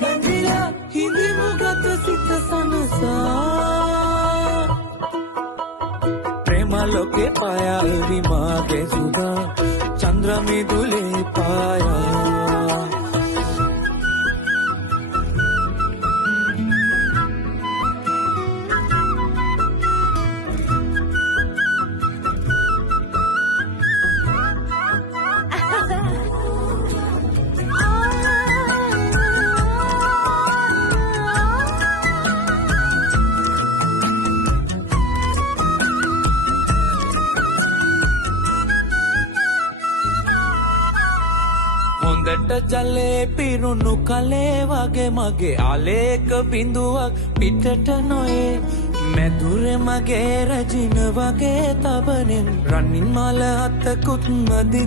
බැඳිලා හිඳිමු ගත සිත සනසා ප්‍රේමලෝකේ පායා එවි මාගේ සුදා චන්ද්‍රමිදුලේ පායා හොඳට ජලේ පිරුණු කලේ වගේ මගේ ආලේක බිඳුවක් පිටට නොයේ මැදුරේ මගේ රජින වගේ තබනෙන් රනින් මල අතකුත් මදි